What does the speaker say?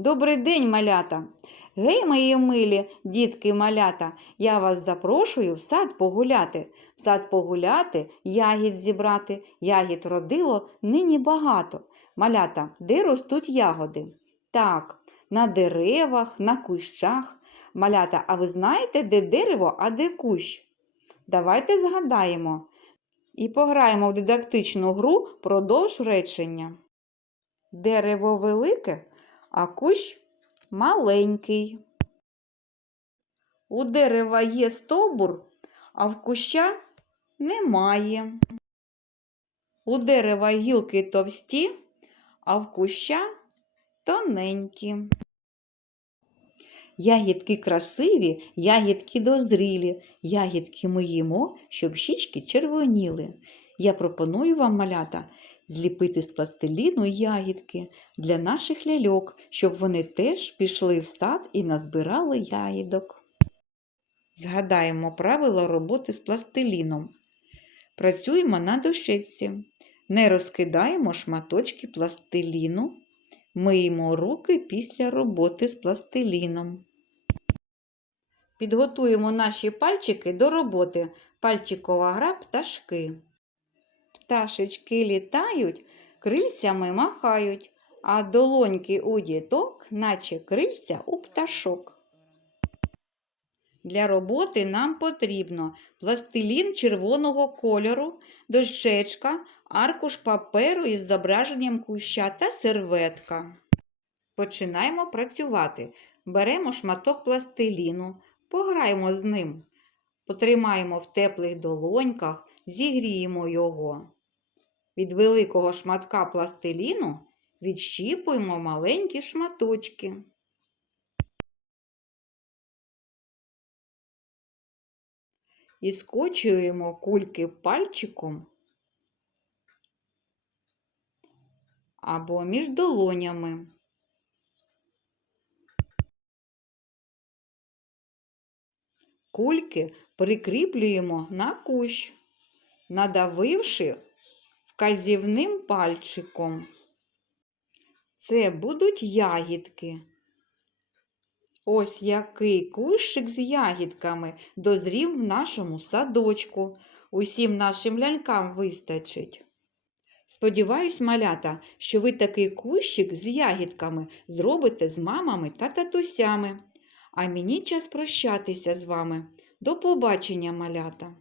Добрий день, малята! Гей, мої милі, дітки малята, я вас запрошую в сад погуляти. В сад погуляти, ягід зібрати. Ягід родило нині багато. Малята, де ростуть ягоди? Так, на деревах, на кущах. Малята, а ви знаєте, де дерево, а де кущ? Давайте згадаємо і пограємо в дидактичну гру продовж речення. Дерево велике, а кущ маленький. У дерева є стовбур, а в куща немає. У дерева гілки товсті, а в куща тоненькі. Ягідки красиві, ягідки дозрілі, ягідки ми їмо, щоб щічки червоніли. Я пропоную вам, малята, зліпити з пластиліну ягідки для наших ляльок, щоб вони теж пішли в сад і назбирали ягідок. Згадаємо правила роботи з пластиліном. Працюємо на дощечці. Не розкидаємо шматочки пластиліну. Миємо руки після роботи з пластиліном. Підготуємо наші пальчики до роботи. Пальчикова гра пташки. Пташечки літають, крильцями махають, а долоньки у діток, наче крильця у пташок. Для роботи нам потрібно пластилін червоного кольору, дощечка, аркуш паперу із зображенням куща та серветка. Починаємо працювати. Беремо шматок пластиліну, пограємо з ним. Потримаємо в теплих долоньках, зігріємо його. Від великого шматка пластиліну відщіпуємо маленькі шматочки. І скочуємо кульки пальчиком або між долонями. Кульки прикріплюємо на кущ, надавивши вказівним пальчиком. Це будуть ягідки. Ось який кущик з ягідками дозрів в нашому садочку. Усім нашим лялькам вистачить. Сподіваюсь, малята, що ви такий кущик з ягідками зробите з мамами та татусями. А мені час прощатися з вами. До побачення, малята!